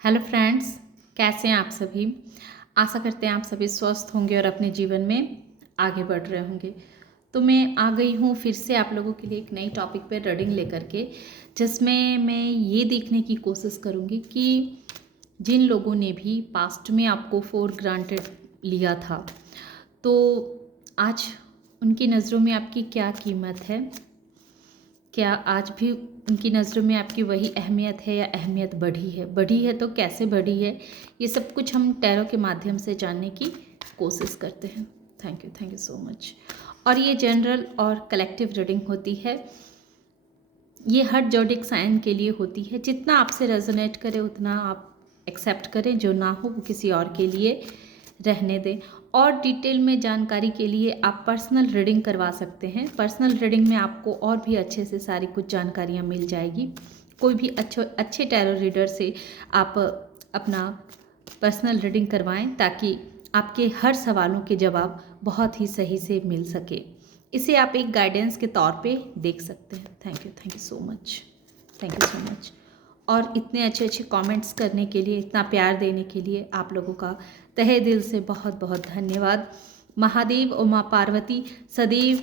Hello friends, कैसे हैं आप सभी। आशा करते हैं आप सभी स्वस्थ होंगे और अपने जीवन में आगे बढ़ रहे होंगे। तो मैं आ गई हूँ फिर से आप लोगों के लिए एक नई टॉपिक पे रीडिंग लेकर के, जिसमें मैं ये देखने की कोशिश करूँगी कि जिन लोगों ने भी पास्ट में आपको फॉर ग्रांटेड लिया था, तो आज उनकी नज़रों में आपकी क्या कीमत है। क्या आज भी उनकी नज़रों में आपकी वही अहमियत है या अहमियत बढ़ी है तो कैसे बढ़ी है, ये सब कुछ हम टैरो के माध्यम से जानने की कोशिश करते हैं। Thank you so much. और ये जनरल और कलेक्टिव रीडिंग होती है। ये हर जोडिक साइन के लिए होती है। जितना आपसे रेजोनेट करे उतना आप एक्सेप्ट करें, जो ना हो वो किसी और के लिए रहने दें। और डिटेल में जानकारी के लिए आप पर्सनल रीडिंग करवा सकते हैं। पर्सनल रीडिंग में आपको और भी अच्छे से सारी कुछ जानकारियाँ मिल जाएगी। कोई भी अच्छे टैरो रीडर से आप अपना पर्सनल रीडिंग करवाएं, ताकि आपके हर सवालों के जवाब बहुत ही सही से मिल सके। इसे आप एक गाइडेंस के तौर पे देख सकते हैं। Thank you so much. Thank you so much. और इतने अच्छे अच्छे कमेंट्स करने के लिए, इतना प्यार देने के लिए आप लोगों का तहे दिल से बहुत बहुत धन्यवाद। महादेव और माँ पार्वती सदैव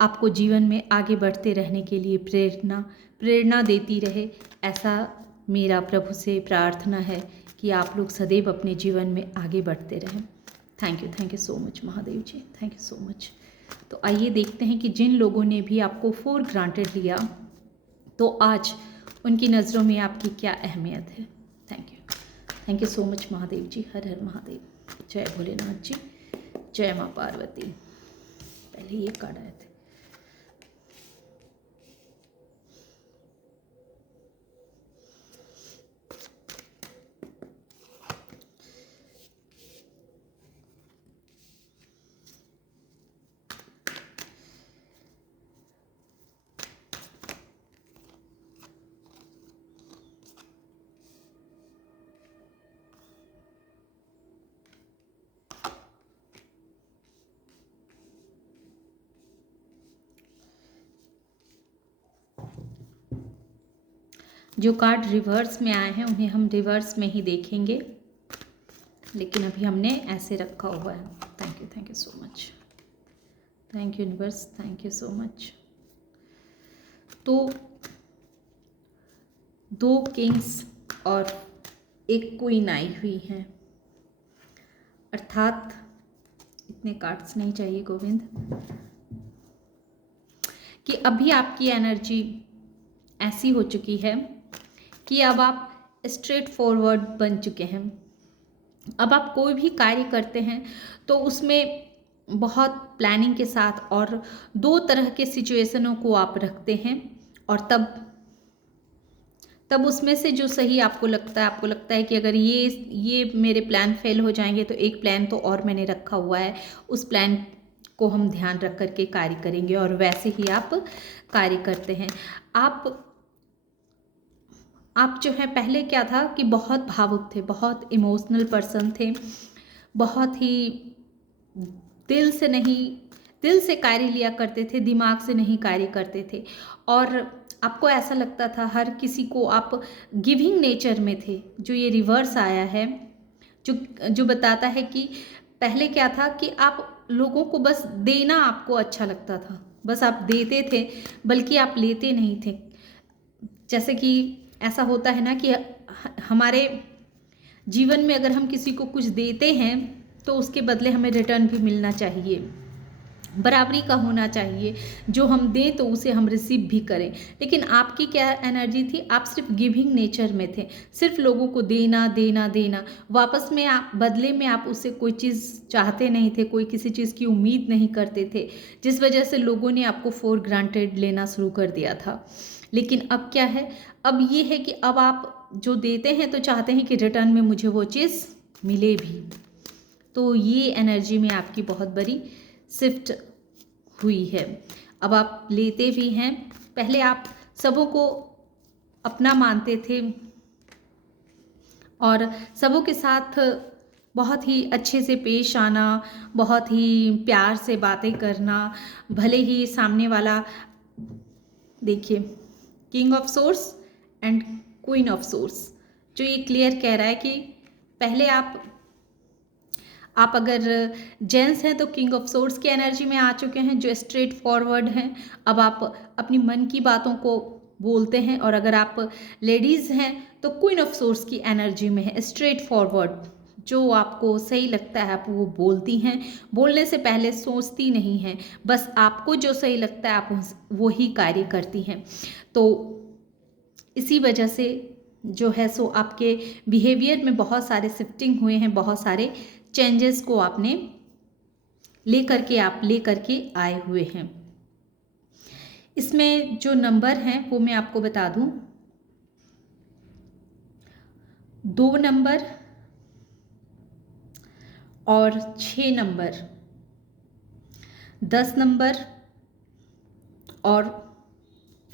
आपको जीवन में आगे बढ़ते रहने के लिए प्रेरणा देती रहे, ऐसा मेरा प्रभु से प्रार्थना है कि आप लोग सदैव अपने जीवन में आगे बढ़ते रहें। Thank you so much Mahadev ji, thank you so much. तो आइए देखते हैं कि जिन लोगों ने भी आपको फॉर ग्रांटेड लिया, तो आज उनकी नज़रों में आपकी क्या अहमियत है। Thank you so much Mahadev ji. हर हर महादेव। जय भोलेनाथ जी, जय माँ पार्वती। पहले ये कार्ड आए थे। जो कार्ड रिवर्स में आए हैं उन्हें हम रिवर्स में ही देखेंगे, लेकिन अभी हमने ऐसे रखा हुआ है। Thank you so much. Thank you universe, thank you so much. तो 2 किंग्स और एक क्वीन आई हुई हैं, अर्थात इतने कार्ड्स नहीं चाहिए गोविंद, कि अभी आपकी एनर्जी ऐसी हो चुकी है कि अब आप स्ट्रेट फॉरवर्ड बन चुके हैं। अब आप कोई भी कार्य करते हैं तो उसमें बहुत प्लानिंग के साथ और 2 तरह के सिचुएशनों को आप रखते हैं, और तब उसमें से जो सही आपको लगता है कि अगर ये मेरे प्लान फेल हो जाएंगे तो एक प्लान तो और मैंने रखा हुआ है, उस प्लान को हम ध्यान रख करके कार्य करेंगे, और वैसे ही आप कार्य करते हैं। आप जो है, पहले क्या था कि बहुत भावुक थे, बहुत इमोशनल पर्सन थे, बहुत ही दिल से कार्य लिया करते थे, दिमाग से नहीं कार्य करते थे। और आपको ऐसा लगता था हर किसी को आप गिविंग नेचर में थे। जो ये रिवर्स आया है, जो बताता है कि पहले क्या था कि आप लोगों को बस देना आपको अच्छा लगता था, बस आप देते थे, बल्कि आप लेते नहीं थे। जैसे कि ऐसा होता है ना कि हमारे जीवन में अगर हम किसी को कुछ देते हैं तो उसके बदले हमें रिटर्न भी मिलना चाहिए, बराबरी का होना चाहिए। जो हम दें तो उसे हम रिसीव भी करें। लेकिन आपकी क्या एनर्जी थी, आप सिर्फ गिविंग नेचर में थे, सिर्फ लोगों को देना देना देना, वापस में आप बदले में आप उससे कोई चीज़ चाहते नहीं थे, कोई किसी चीज़ की उम्मीद नहीं करते थे, जिस वजह से लोगों ने आपको फॉर ग्रांटेड लेना शुरू कर दिया था। लेकिन अब क्या है, अब ये है कि अब आप जो देते हैं तो चाहते हैं कि रिटर्न में मुझे वो चीज़ मिले भी। तो ये एनर्जी में आपकी बहुत बड़ी शिफ्ट हुई है। अब आप लेते भी हैं। पहले आप सबों को अपना मानते थे और सबों के साथ बहुत ही अच्छे से पेश आना, बहुत ही प्यार से बातें करना, भले ही सामने वाला, देखिए, king of source and queen of source, जो ये क्लियर कह रहा है कि पहले आप अगर जेंट्स हैं तो किंग ऑफ सोर्ड्स की एनर्जी में आ चुके हैं, जो स्ट्रेट फॉरवर्ड हैं। अब आप अपनी मन की बातों को बोलते हैं। और अगर आप लेडीज़ हैं तो क्वीन ऑफ सोर्ड्स की एनर्जी में है, स्ट्रेट फॉरवर्ड। जो आपको सही लगता है आप वो बोलती हैं, बोलने से पहले सोचती नहीं हैं, बस आपको जो सही लगता है आप वो ही कार्य करती हैं। तो इसी वजह से जो है सो आपके बिहेवियर में बहुत सारे शिफ्टिंग हुए हैं, बहुत सारे चेंजेस को आपने लेकर के आए हुए हैं। इसमें जो नंबर हैं वो मैं आपको बता दूं, 2 नंबर और 6 नंबर, 10 नंबर और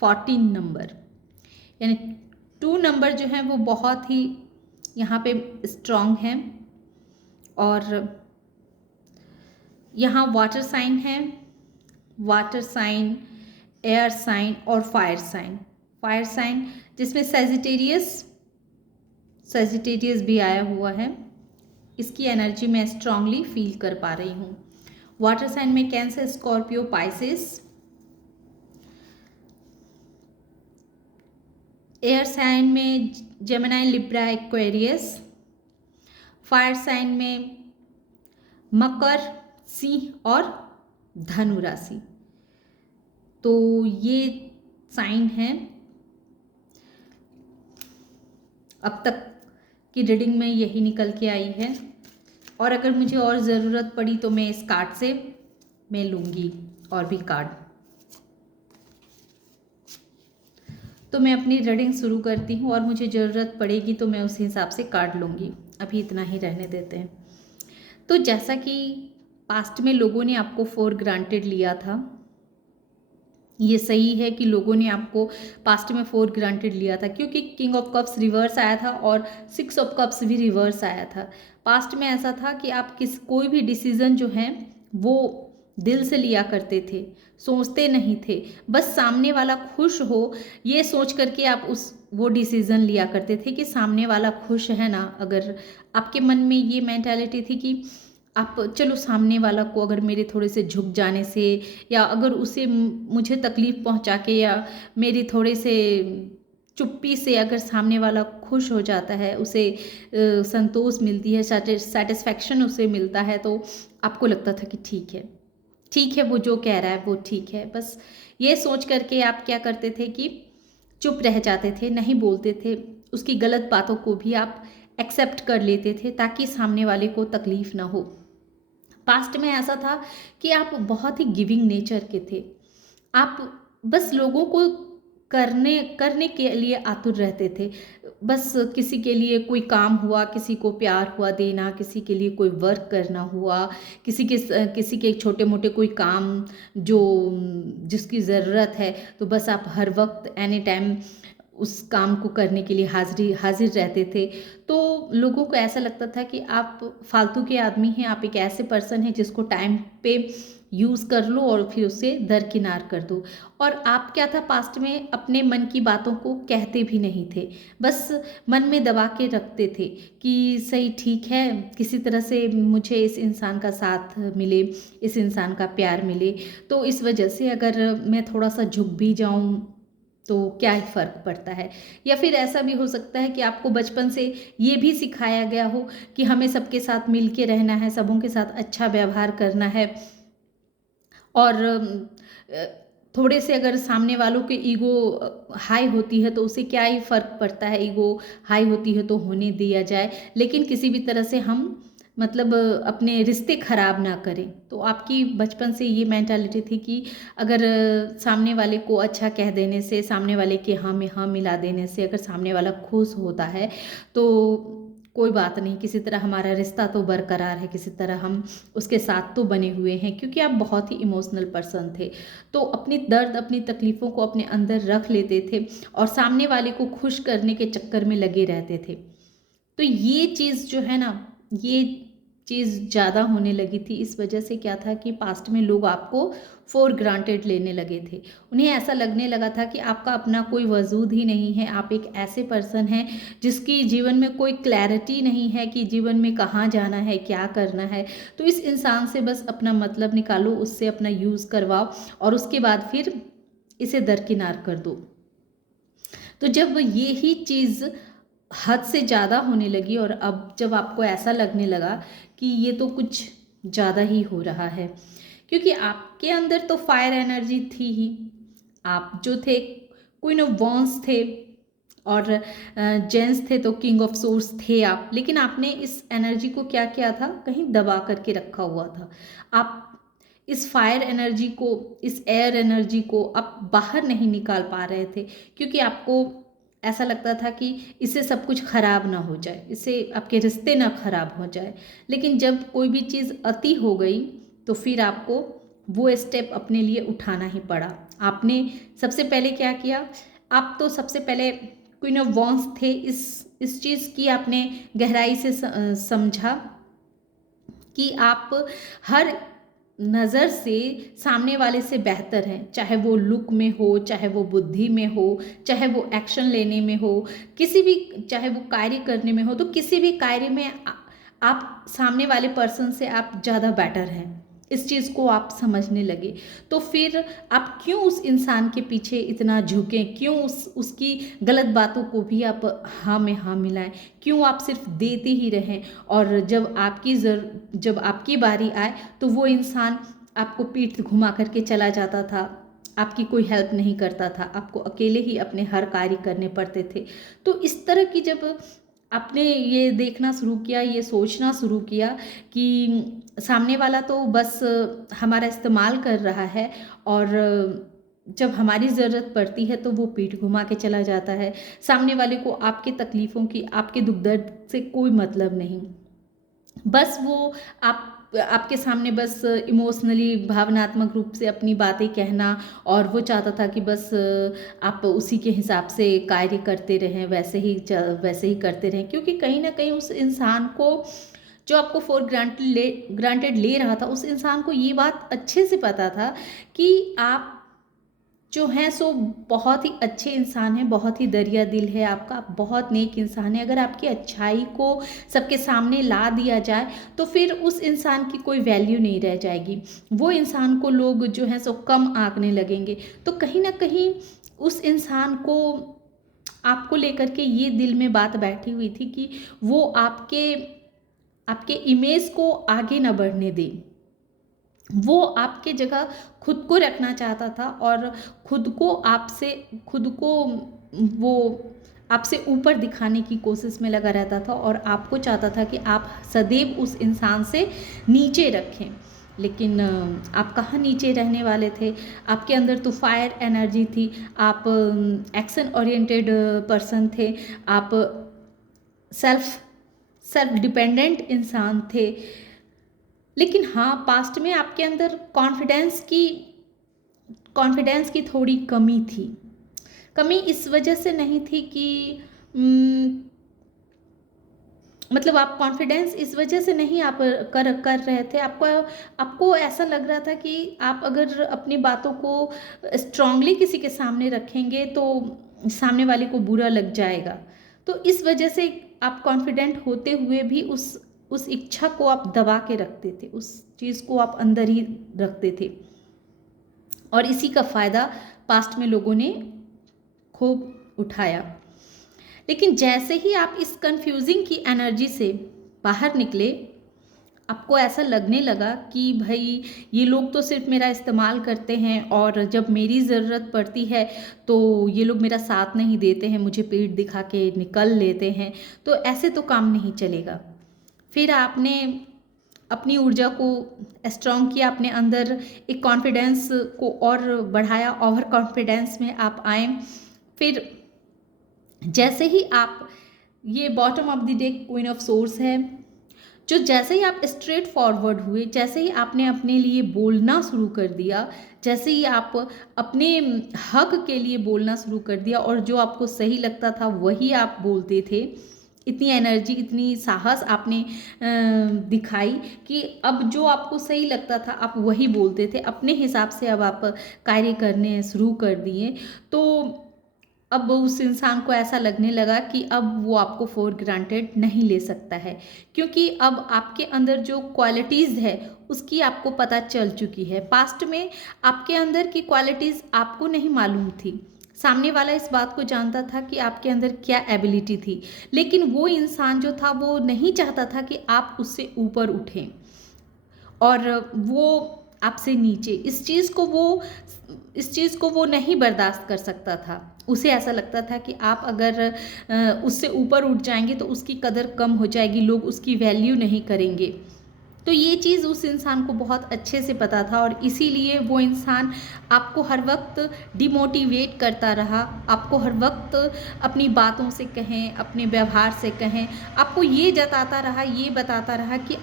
14 नंबर, यानी 2 नंबर जो हैं वो बहुत ही यहाँ पे स्ट्रॉन्ग हैं। और यहाँ वाटर साइन है, वाटर साइन, एयर साइन और फायर साइन। फायर साइन जिसमें सेजिटेरियस भी आया हुआ है, इसकी एनर्जी मैं स्ट्रांगली फील कर पा रही हूँ। वाटर साइन में Cancer, Scorpio, Pisces. Air sign में Gemini, Libra, Aquarius. Fire sign में मकर, सिंह और धनु राशि। तो ये साइन हैं। अब तक की रीडिंग में यही निकल के आई है, और अगर मुझे और ज़रूरत पड़ी तो मैं इस कार्ड से मैं लूँगी और भी कार्ड। तो मैं अपनी रीडिंग शुरू करती हूँ, और मुझे ज़रूरत पड़ेगी तो मैं उसी हिसाब से कार्ड लूँगी। अभी इतना ही रहने देते हैं। तो जैसा कि पास्ट में लोगों ने आपको फॉर ग्रांटेड लिया था, ये सही है कि लोगों ने आपको पास्ट में फॉर ग्रांटेड लिया था, क्योंकि किंग ऑफ कप्स रिवर्स आया था और 6 ऑफ कप्स भी रिवर्स आया था। पास्ट में ऐसा था कि आप कोई भी डिसीज़न जो है वो दिल से लिया करते थे, सोचते नहीं थे, बस सामने वाला खुश हो ये सोच करके आप वो डिसीज़न लिया करते थे कि सामने वाला खुश है ना। अगर आपके मन में ये मेंटालिटी थी कि आप चलो सामने वाला को अगर मेरे थोड़े से झुक जाने से, या अगर उसे मुझे तकलीफ़ पहुंचा के, या मेरी थोड़े से चुप्पी से अगर सामने वाला खुश हो जाता है, उसे संतोष मिलती है, सेटिस्फैक्शन उसे मिलता है, तो आपको लगता था कि ठीक है वो जो कह रहा है वो ठीक है। बस ये सोच करके आप क्या करते थे कि चुप रह जाते थे, नहीं बोलते थे, उसकी गलत बातों को भी आप एक्सेप्ट कर लेते थे ताकि सामने वाले को तकलीफ़ ना हो। पास्ट में ऐसा था कि आप बहुत ही गिविंग नेचर के थे, आप बस लोगों को करने के लिए आतुर रहते थे। बस किसी के लिए कोई काम हुआ, किसी को प्यार हुआ देना, किसी के लिए कोई वर्क करना हुआ, किसी के छोटे मोटे कोई काम जो जिसकी ज़रूरत है, तो बस आप हर वक्त एनी टाइम उस काम को करने के लिए हाजिर रहते थे। तो लोगों को ऐसा लगता था कि आप फालतू के आदमी हैं, आप एक ऐसे पर्सन हैं जिसको टाइम पे यूज़ कर लो और फिर उसे दरकिनार कर दो। और आप क्या था, पास्ट में अपने मन की बातों को कहते भी नहीं थे, बस मन में दबा के रखते थे कि सही ठीक है, किसी तरह से मुझे इस इंसान का साथ मिले, इस इंसान का प्यार मिले, तो इस वजह से अगर मैं थोड़ा सा झुक भी जाऊं तो क्या ही फ़र्क पड़ता है। या फिर ऐसा भी हो सकता है कि आपको बचपन से ये भी सिखाया गया हो कि हमें सबके साथ मिल के रहना है, सबों के साथ अच्छा व्यवहार करना है, और थोड़े से अगर सामने वालों के ईगो हाई होती है तो उसे क्या ही फ़र्क पड़ता है, ईगो हाई होती है तो होने दिया जाए, लेकिन किसी भी तरह से हम मतलब अपने रिश्ते ख़राब ना करें। तो आपकी बचपन से ये मेंटालिटी थी कि अगर सामने वाले को अच्छा कह देने से, सामने वाले के हाँ में हाँ मिला देने से अगर सामने वाला खुश होता है तो कोई बात नहीं, किसी तरह हमारा रिश्ता तो बरकरार है, किसी तरह हम उसके साथ तो बने हुए हैं, क्योंकि आप बहुत ही इमोशनल पर्सन थे। तो अपनी दर्द, अपनी तकलीफ़ों को अपने अंदर रख लेते थे और सामने वाले को खुश करने के चक्कर में लगे रहते थे। तो ये चीज़ जो है ना, ये चीज़ ज़्यादा होने लगी थी। इस वजह से क्या था कि पास्ट में लोग आपको फॉर ग्रांटेड लेने लगे थे। उन्हें ऐसा लगने लगा था कि आपका अपना कोई वजूद ही नहीं है, आप एक ऐसे पर्सन हैं जिसकी जीवन में कोई क्लैरिटी नहीं है कि जीवन में कहाँ जाना है, क्या करना है। तो इस इंसान से बस अपना मतलब निकालो, उससे अपना यूज़ करवाओ और उसके बाद फिर इसे दरकिनार कर दो। तो जब ये ही चीज़ हद से ज़्यादा होने लगी और अब जब आपको ऐसा लगने लगा कि ये तो कुछ ज़्यादा ही हो रहा है, क्योंकि आपके अंदर तो फायर एनर्जी थी ही, आप जो थे क्वीन ऑफ वॉन्स थे और जेंट्स थे तो किंग ऑफ सोर्स थे आप, लेकिन आपने इस एनर्जी को क्या किया था, कहीं दबा करके रखा हुआ था। आप इस फायर एनर्जी को, इस एयर एनर्जी को आप बाहर नहीं निकाल पा रहे थे, क्योंकि आपको ऐसा लगता था कि इससे सब कुछ खराब ना हो जाए, इससे आपके रिश्ते ना खराब हो जाए। लेकिन जब कोई भी चीज़ अति हो गई तो फिर आपको वो स्टेप अपने लिए उठाना ही पड़ा। आपने सबसे पहले क्या किया, आप तो सबसे पहले क्वीन ऑफ वॉन्स थे, इस चीज़ की आपने गहराई से समझा कि आप हर नज़र से सामने वाले से बेहतर हैं, चाहे वो लुक में हो, चाहे वो बुद्धि में हो, चाहे वो एक्शन लेने में हो, किसी भी, चाहे वो कार्य करने में हो, तो किसी भी कार्य में आप सामने वाले पर्सन से आप ज़्यादा बेटर हैं। इस चीज़ को आप समझने लगे, तो फिर आप क्यों उस इंसान के पीछे इतना झुकें, क्यों उसकी गलत बातों को भी आप हाँ में हाँ मिलाएं, क्यों आप सिर्फ देते ही रहें और जब आपकी बारी आए तो वो इंसान आपको पीठ घुमा करके चला जाता था, आपकी कोई हेल्प नहीं करता था, आपको अकेले ही अपने हर कार्य करने पड़ते थे। तो इस तरह की जब आपने ये देखना शुरू किया, ये सोचना शुरू किया कि सामने वाला तो बस हमारा इस्तेमाल कर रहा है और जब हमारी ज़रूरत पड़ती है तो वो पीठ घुमा के चला जाता है, सामने वाले को आपकी तकलीफ़ों की, आपके दुख दर्द से कोई मतलब नहीं, बस वो आपके सामने बस इमोशनली, भावनात्मक रूप से अपनी बातें कहना, और वो चाहता था कि बस आप उसी के हिसाब से कार्य करते रहें, वैसे ही करते रहें, क्योंकि कहीं ना कहीं उस इंसान को, जो आपको फॉर ग्रांटेड ले रहा था, उस इंसान को ये बात अच्छे से पता था कि आप जो हैं सो बहुत ही अच्छे इंसान हैं, बहुत ही दरिया दिल है आपका, आप बहुत नेक इंसान है। अगर आपकी अच्छाई को सबके सामने ला दिया जाए तो फिर उस इंसान की कोई वैल्यू नहीं रह जाएगी, वो इंसान को लोग जो हैं सो कम आंकने लगेंगे। तो कहीं ना कहीं उस इंसान को, आपको लेकर के ये दिल में बात बैठी हुई थी कि वो आपके आपके इमेज को आगे ना बढ़ने दे, वो आपके जगह खुद को रखना चाहता था और खुद को वो आपसे ऊपर दिखाने की कोशिश में लगा रहता था और आपको चाहता था कि आप सदैव उस इंसान से नीचे रखें। लेकिन आप कहाँ नीचे रहने वाले थे, आपके अंदर तो फायर एनर्जी थी, आप एक्शन ओरिएंटेड पर्सन थे, आप सेल्फ सेल्फ डिपेंडेंट इंसान थे। लेकिन हाँ, पास्ट में आपके अंदर कॉन्फिडेंस की थोड़ी कमी थी। कमी इस वजह से नहीं थी कि मतलब आप कॉन्फिडेंस इस वजह से नहीं आप कर रहे थे, आपको ऐसा लग रहा था कि आप अगर अपनी बातों को स्ट्रांगली किसी के सामने रखेंगे तो सामने वाले को बुरा लग जाएगा। तो इस वजह से आप कॉन्फिडेंट होते हुए भी उस इच्छा को आप दबा के रखते थे, उस चीज़ को आप अंदर ही रखते थे और इसी का फ़ायदा पास्ट में लोगों ने खूब उठाया। लेकिन जैसे ही आप इस कंफ्यूजिंग की एनर्जी से बाहर निकले, आपको ऐसा लगने लगा कि भाई ये लोग तो सिर्फ मेरा इस्तेमाल करते हैं और जब मेरी ज़रूरत पड़ती है तो ये लोग मेरा साथ नहीं देते हैं, मुझे पीठ दिखा के निकल लेते हैं, तो ऐसे तो काम नहीं चलेगा। फिर आपने अपनी ऊर्जा को स्ट्रॉन्ग किया, अपने अंदर एक कॉन्फिडेंस को और बढ़ाया, ओवर कॉन्फिडेंस में आप आए। फिर जैसे ही आप, ये bottom of the deck queen of source है, जो जैसे ही आप स्ट्रेट फॉरवर्ड हुए, जैसे ही आपने अपने लिए बोलना शुरू कर दिया, जैसे ही आप अपने हक के लिए बोलना शुरू कर दिया और जो आपको सही लगता था वही आप बोलते थे, इतनी एनर्जी, इतनी साहस आपने दिखाई कि अब जो आपको सही लगता था आप वही बोलते थे, अपने हिसाब से अब आप कार्य करने शुरू कर दिए। तो अब उस इंसान को ऐसा लगने लगा कि अब वो आपको फॉर ग्रांटेड नहीं ले सकता है, क्योंकि अब आपके अंदर जो क्वालिटीज़ है उसकी आपको पता चल चुकी है। पास्ट में आपके अंदर की क्वालिटीज़ आपको नहीं मालूम थी, सामने वाला इस बात को जानता था कि आपके अंदर क्या एबिलिटी थी, लेकिन वो इंसान जो था वो नहीं चाहता था कि आप उससे ऊपर उठें और वो आपसे नीचे। इस चीज़ को वो नहीं बर्दाश्त कर सकता था। उसे ऐसा लगता था कि आप अगर उससे ऊपर उठ जाएंगे तो उसकी कदर कम हो जाएगी, लोग उसकी वैल्यू नहीं करेंगे। तो ये चीज़ उस इंसान को बहुत अच्छे से पता था और इसीलिए वो इंसान आपको हर वक्त डिमोटिवेट करता रहा, आपको हर वक्त अपनी बातों से कहें, अपने व्यवहार से कहें, आपको ये जताता रहा, ये बताता रहा कि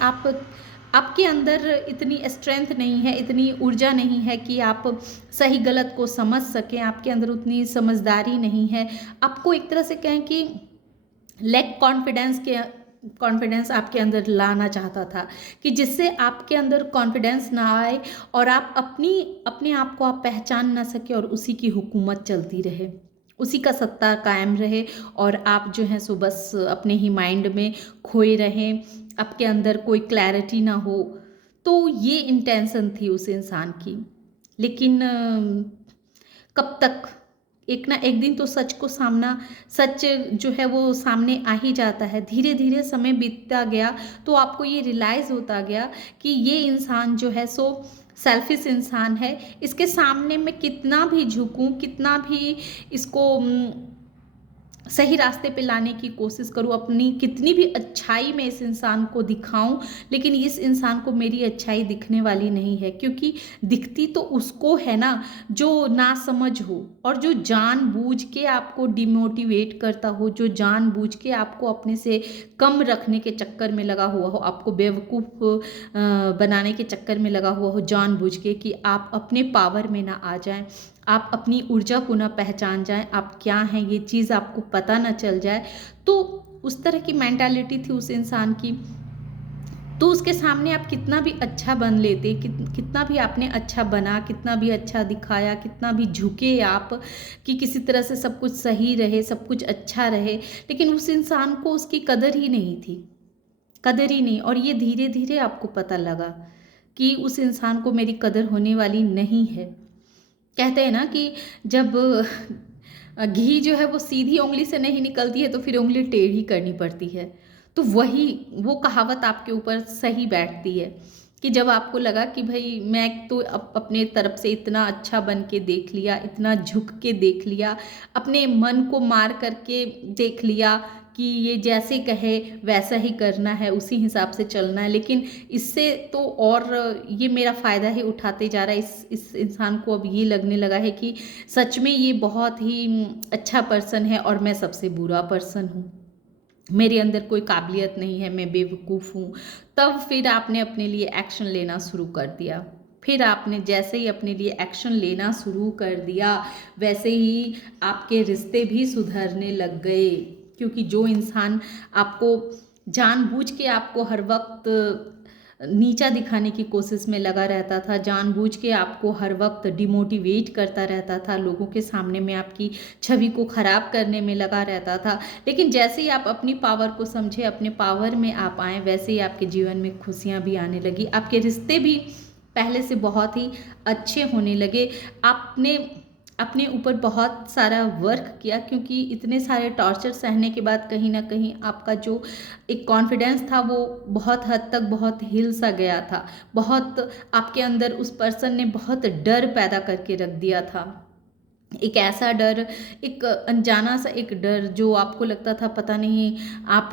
आपके अंदर इतनी स्ट्रेंथ नहीं है, इतनी ऊर्जा नहीं है कि आप सही गलत को समझ सकें, आपके अंदर उतनी समझदारी नहीं है। आपको एक तरह से कहें कि लैक कॉन्फिडेंस आपके अंदर लाना चाहता था कि जिससे आपके अंदर कॉन्फिडेंस ना आए और आप अपने आप को आप पहचान ना सके और उसी की हुकूमत चलती रहे, उसी का सत्ता कायम रहे और आप जो हैं सो बस अपने ही माइंड में खोए रहें, आपके अंदर कोई क्लैरिटी ना हो। तो ये इंटेंशन थी उस इंसान की। लेकिन कब तक, एक ना एक दिन तो सच जो है वो सामने आ ही जाता है। धीरे धीरे समय बीतता गया तो आपको ये रियलाइज़ होता गया कि ये इंसान जो है सो सेल्फिश इंसान है। इसके सामने मैं कितना भी झुकूं, कितना भी इसको सही रास्ते पे लाने की कोशिश करूँ, अपनी कितनी भी अच्छाई मैं इस इंसान को दिखाऊं, लेकिन इस इंसान को मेरी अच्छाई दिखने वाली नहीं है, क्योंकि दिखती तो उसको है ना जो नासमझ हो और जो जानबूझ के आपको डिमोटिवेट करता हो, जो जानबूझ के आपको अपने से कम रखने के चक्कर में लगा हुआ हो, आपको बेवकूफ़ बनाने के चक्कर में लगा हुआ हो जानबूझ के, कि आप अपने पावर में ना आ जाएं, आप अपनी ऊर्जा को ना पहचान जाएं, आप क्या हैं ये चीज़ आपको पता ना चल जाए। तो उस तरह की मेंटालिटी थी उस इंसान की। तो उसके सामने आप कितना भी अच्छा बन लेते, कितना भी आपने अच्छा बना, कितना भी अच्छा दिखाया, कितना भी झुके आप कि किसी तरह से सब कुछ सही रहे, सब कुछ अच्छा रहे, लेकिन उस इंसान को उसकी कदर ही नहीं थी, कदर ही नहीं। और ये धीरे धीरे आपको पता लगा कि उस इंसान को मेरी कदर होने वाली नहीं है। कहते हैं ना कि जब घी जो है वो सीधी उंगली से नहीं निकलती है तो फिर उंगली टेढ़ी करनी पड़ती है। तो वही वो कहावत आपके ऊपर सही बैठती है कि जब आपको लगा कि भाई मैं तो अपने तरफ से इतना अच्छा बन के देख लिया, इतना झुक के देख लिया, अपने मन को मार करके देख लिया कि ये जैसे कहे वैसा ही करना है, उसी हिसाब से चलना है, लेकिन इससे तो और ये मेरा फ़ायदा ही उठाते जा रहा है। इस इंसान को अब ये लगने लगा है कि सच में ये बहुत ही अच्छा पर्सन है और मैं सबसे बुरा पर्सन हूँ, मेरे अंदर कोई काबिलियत नहीं है, मैं बेवकूफ़ हूँ। तब फिर आपने अपने लिए एक्शन लेना शुरू कर दिया। फिर आपने जैसे ही अपने लिए एक्शन लेना शुरू कर दिया वैसे ही आपके रिश्ते भी सुधरने लग गए, क्योंकि जो इंसान आपको जानबूझ के आपको हर वक्त नीचा दिखाने की कोशिश में लगा रहता था, जानबूझ के आपको हर वक्त डिमोटिवेट करता रहता था, लोगों के सामने में आपकी छवि को ख़राब करने में लगा रहता था, लेकिन जैसे ही आप अपनी पावर को समझे, अपने पावर में आप आए, वैसे ही आपके जीवन में खुशियाँ भी आने लगी, आपके रिश्ते भी पहले से बहुत ही अच्छे होने लगे। आपने अपने ऊपर बहुत सारा वर्क किया, क्योंकि इतने सारे टॉर्चर सहने के बाद कहीं ना कहीं आपका जो एक कॉन्फिडेंस था वो बहुत हद तक बहुत हिल सा गया था। बहुत आपके अंदर उस पर्सन ने बहुत डर पैदा करके रख दिया था, एक ऐसा डर, एक अनजाना सा एक डर जो आपको लगता था पता नहीं आप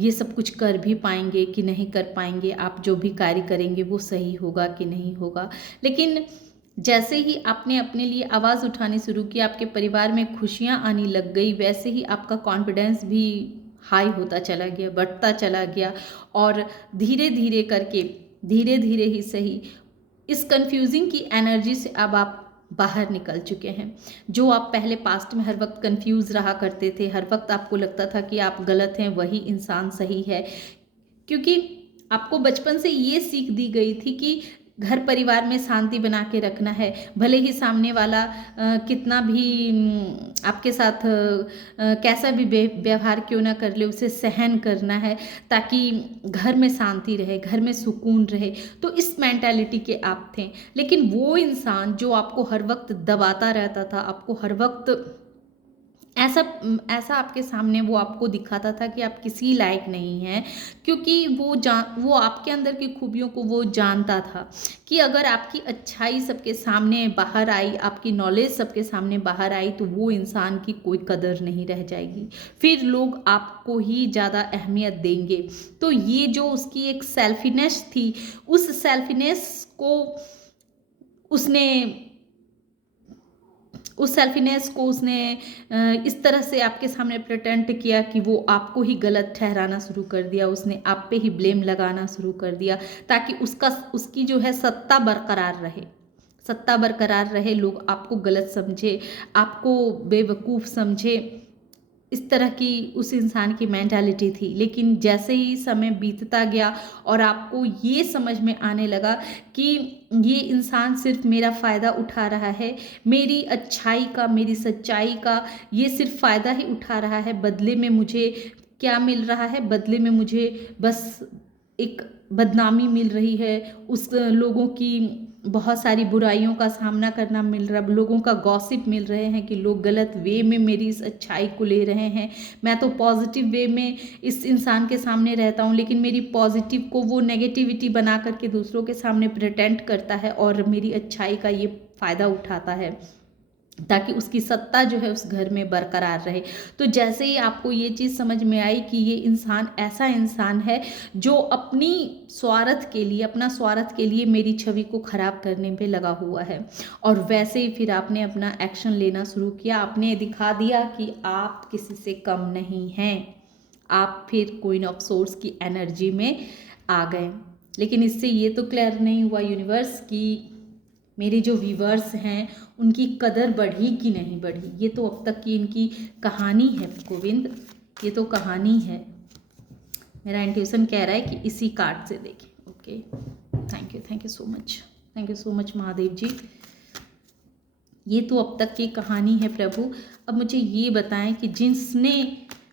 ये सब कुछ कर भी पाएंगे कि नहीं कर पाएंगे, आप जो भी कार्य करेंगे वो सही होगा कि नहीं होगा। लेकिन जैसे ही आपने अपने लिए आवाज़ उठानी शुरू की, आपके परिवार में खुशियाँ आने लग गई, वैसे ही आपका कॉन्फिडेंस भी हाई होता चला गया, बढ़ता चला गया। और धीरे धीरे करके, धीरे धीरे ही सही, इस कंफ्यूजिंग की एनर्जी से अब आप बाहर निकल चुके हैं। जो आप पहले पास्ट में हर वक्त कंफ्यूज रहा करते थे, हर वक्त आपको लगता था कि आप गलत हैं, वही इंसान सही है, क्योंकि आपको बचपन से ये सीख दी गई थी कि घर परिवार में शांति बना के रखना है। भले ही सामने वाला कितना भी आपके साथ कैसा भी व्यवहार क्यों ना कर ले, उसे सहन करना है ताकि घर में शांति रहे, घर में सुकून रहे। तो इस मेंटालिटी के आप थे। लेकिन वो इंसान जो आपको हर वक्त दबाता रहता था, आपको हर वक्त ऐसा ऐसा आपके सामने वो आपको दिखाता था कि आप किसी लायक नहीं हैं, क्योंकि वो आपके अंदर की खूबियों को वो जानता था कि अगर आपकी अच्छाई सबके सामने बाहर आई, आपकी नॉलेज सबके सामने बाहर आई, तो वो इंसान की कोई कदर नहीं रह जाएगी, फिर लोग आपको ही ज़्यादा अहमियत देंगे। तो ये जो उसकी एक सेल्फिनेस थी, उस सेल्फिनेस को उसने इस तरह से आपके सामने प्रिटेंड किया कि वो आपको ही गलत ठहराना शुरू कर दिया, उसने आप पे ही ब्लेम लगाना शुरू कर दिया, ताकि उसकी जो है सत्ता बरकरार रहे, लोग आपको गलत समझे, आपको बेवकूफ़ समझे। इस तरह की उस इंसान की मेंटालिटी थी। लेकिन जैसे ही समय बीतता गया और आपको ये समझ में आने लगा कि ये इंसान सिर्फ मेरा फ़ायदा उठा रहा है, मेरी अच्छाई का, मेरी सच्चाई का ये सिर्फ फ़ायदा ही उठा रहा है, बदले में मुझे क्या मिल रहा है? बदले में मुझे बस एक बदनामी मिल रही है, उस लोगों की बहुत सारी बुराइयों का सामना करना मिल रहा, लोगों का गॉसिप मिल रहे हैं कि लोग गलत वे में मेरी इस अच्छाई को ले रहे हैं। मैं तो पॉजिटिव वे में इस इंसान के सामने रहता हूँ, लेकिन मेरी पॉजिटिव को वो नेगेटिविटी बना करके दूसरों के सामने प्रिटेंड करता है और मेरी अच्छाई का ये फ़ायदा उठाता है ताकि उसकी सत्ता जो है उस घर में बरकरार रहे। तो जैसे ही आपको ये चीज़ समझ में आई कि ये इंसान ऐसा इंसान है जो अपना स्वार्थ के लिए मेरी छवि को खराब करने पे लगा हुआ है, और वैसे ही फिर आपने अपना एक्शन लेना शुरू किया। आपने दिखा दिया कि आप किसी से कम नहीं हैं, आप फिर क्वीन ऑफ सोर्स की एनर्जी में आ गए। लेकिन इससे ये तो क्लियर नहीं हुआ यूनिवर्स की मेरे जो व्यूवर्स हैं उनकी कदर बढ़ी कि नहीं बढ़ी। ये तो अब तक की इनकी कहानी है गोविंद, ये तो कहानी है। मेरा इंट्यूशन कह रहा है कि इसी कार्ड से देखें। Okay, thank you so much Mahadev ji. ये तो अब तक की कहानी है प्रभु। अब मुझे ये बताएं कि जिसने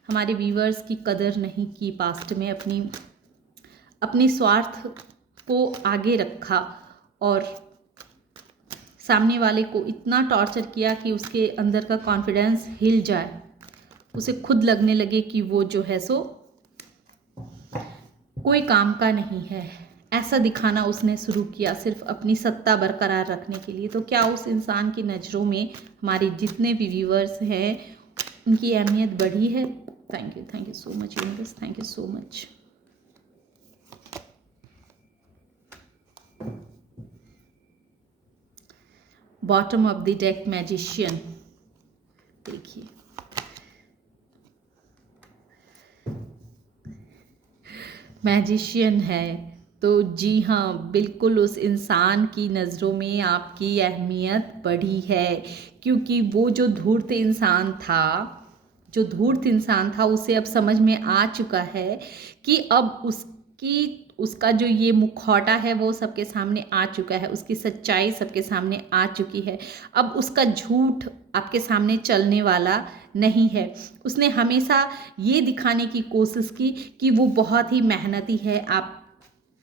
हमारे व्यूवर्स की कदर नहीं की पास्ट में, अपने स्वार्थ को आगे रखा और सामने वाले को इतना टॉर्चर किया कि उसके अंदर का कॉन्फिडेंस हिल जाए, उसे खुद लगने लगे कि वो जो है सो कोई काम का नहीं है, ऐसा दिखाना उसने शुरू किया सिर्फ अपनी सत्ता बरकरार रखने के लिए। तो क्या उस इंसान की नज़रों में हमारे जितने भी व्यूवर्स हैं उनकी अहमियत बढ़ी है? Thank you so much universe, thank you so much. Bottom of the deck magician, देखिए मैजिशियन है तो जी हाँ, बिल्कुल उस इंसान की नज़रों में आपकी अहमियत बढ़ी है, क्योंकि वो जो धूर्त इंसान था उसे अब समझ में आ चुका है कि अब उसका जो ये मुखौटा है वो सबके सामने आ चुका है, उसकी सच्चाई सबके सामने आ चुकी है। अब उसका झूठ आपके सामने चलने वाला नहीं है। उसने हमेशा ये दिखाने की कोशिश की कि वो बहुत ही मेहनती है, आप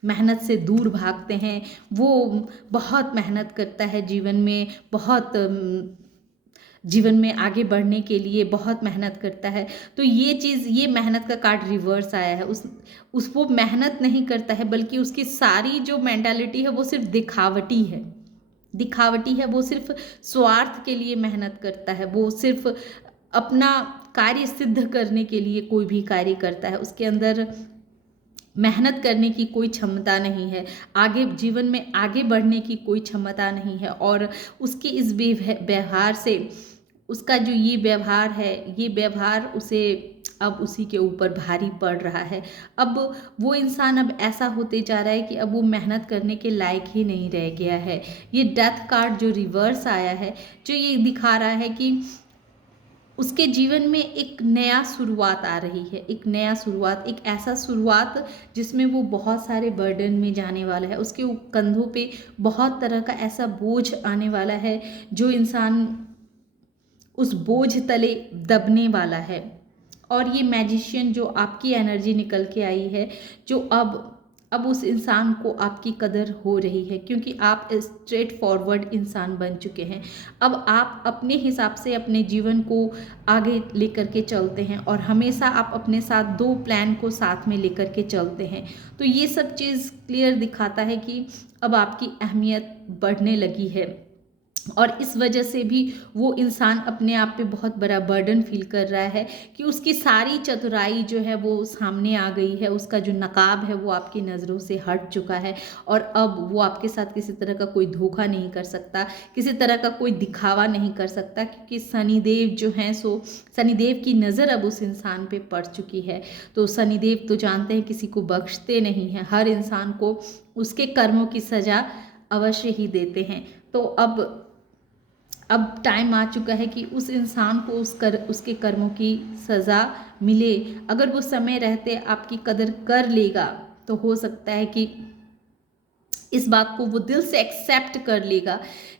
मेहनत से दूर भागते हैं, वो बहुत मेहनत करता है जीवन में आगे बढ़ने के लिए बहुत मेहनत करता है। तो ये मेहनत का कार्ड रिवर्स आया है। वो मेहनत नहीं करता है, बल्कि उसकी सारी जो मेंटालिटी है वो सिर्फ दिखावटी है। वो सिर्फ स्वार्थ के लिए मेहनत करता है, वो सिर्फ अपना कार्य सिद्ध करने के लिए कोई भी कार्य करता है। उसके अंदर मेहनत करने की कोई क्षमता नहीं है, जीवन में आगे बढ़ने की कोई क्षमता नहीं है। और उसके इस व्यवहार से, उसका जो ये व्यवहार है, ये व्यवहार उसे अब उसी के ऊपर भारी पड़ रहा है। अब वो इंसान अब ऐसा होते जा रहा है कि अब वो मेहनत करने के लायक ही नहीं रह गया है। ये डेथ कार्ड जो रिवर्स आया है, जो ये दिखा रहा है कि उसके जीवन में एक नया शुरुआत आ रही है, एक नया शुरुआत, एक ऐसा शुरुआत जिसमें वो बहुत सारे बर्डन में जाने वाला है। उसके कंधों पे बहुत तरह का ऐसा बोझ आने वाला है जो इंसान उस बोझ तले दबने वाला है। और ये मैजिशियन जो आपकी एनर्जी निकल के आई है, जो अब उस इंसान को आपकी कदर हो रही है, क्योंकि आप स्ट्रेट फॉरवर्ड इंसान बन चुके हैं। अब आप अपने हिसाब से अपने जीवन को आगे लेकर के चलते हैं और हमेशा आप अपने साथ 2 प्लान को साथ में लेकर के चलते हैं। तो ये सब चीज़ क्लियर दिखाता है कि अब आपकी अहमियत बढ़ने लगी है और इस वजह से भी वो इंसान अपने आप पे बहुत बड़ा बर्डन फील कर रहा है कि उसकी सारी चतुराई जो है वो सामने आ गई है, उसका जो नकाब है वो आपकी नज़रों से हट चुका है और अब वो आपके साथ किसी तरह का कोई धोखा नहीं कर सकता, किसी तरह का कोई दिखावा नहीं कर सकता, क्योंकि शनिदेव जो हैं सो शनिदेव की नज़र अब उस इंसान पे पड़ चुकी है। तो शनिदेव तो जानते हैं किसी को बख्शते नहीं हैं, हर इंसान को उसके कर्मों की सज़ा अवश्य ही देते हैं। तो अब टाइम आ चुका है कि उस इंसान को उसके कर्मों की सज़ा मिले। अगर वो समय रहते आपकी कदर कर लेगा तो हो सकता है कि इस बात को वो दिल से एक्सेप्ट कर लेगा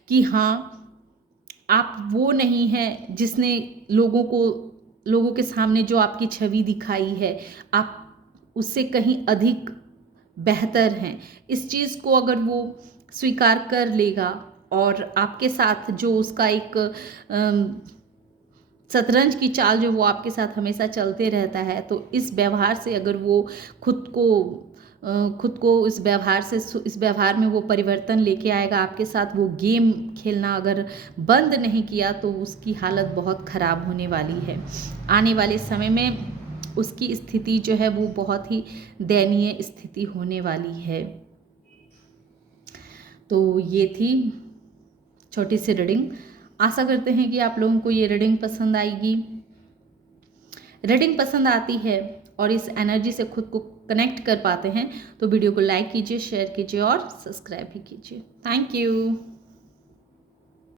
कि हाँ, आप वो नहीं हैं जिसने लोगों के सामने जो आपकी छवि दिखाई है, आप उससे कहीं अधिक बेहतर हैं। इस चीज़ को अगर वो स्वीकार कर लेगा और आपके साथ जो उसका एक शतरंज की चाल जो वो आपके साथ हमेशा चलते रहता है, तो इस व्यवहार से अगर वो खुद को इस व्यवहार में वो परिवर्तन लेके आएगा, आपके साथ वो गेम खेलना अगर बंद नहीं किया तो उसकी हालत बहुत ख़राब होने वाली है। आने वाले समय में उसकी स्थिति जो है वो बहुत ही दयनीय स्थिति होने वाली है। तो ये थी छोटी सी रीडिंग। आशा करते हैं कि आप लोगों को ये रीडिंग पसंद आएगी। रीडिंग पसंद आती है और इस एनर्जी से खुद को कनेक्ट कर पाते हैं तो वीडियो को लाइक कीजिए, शेयर कीजिए और सब्सक्राइब भी कीजिए। Thank you.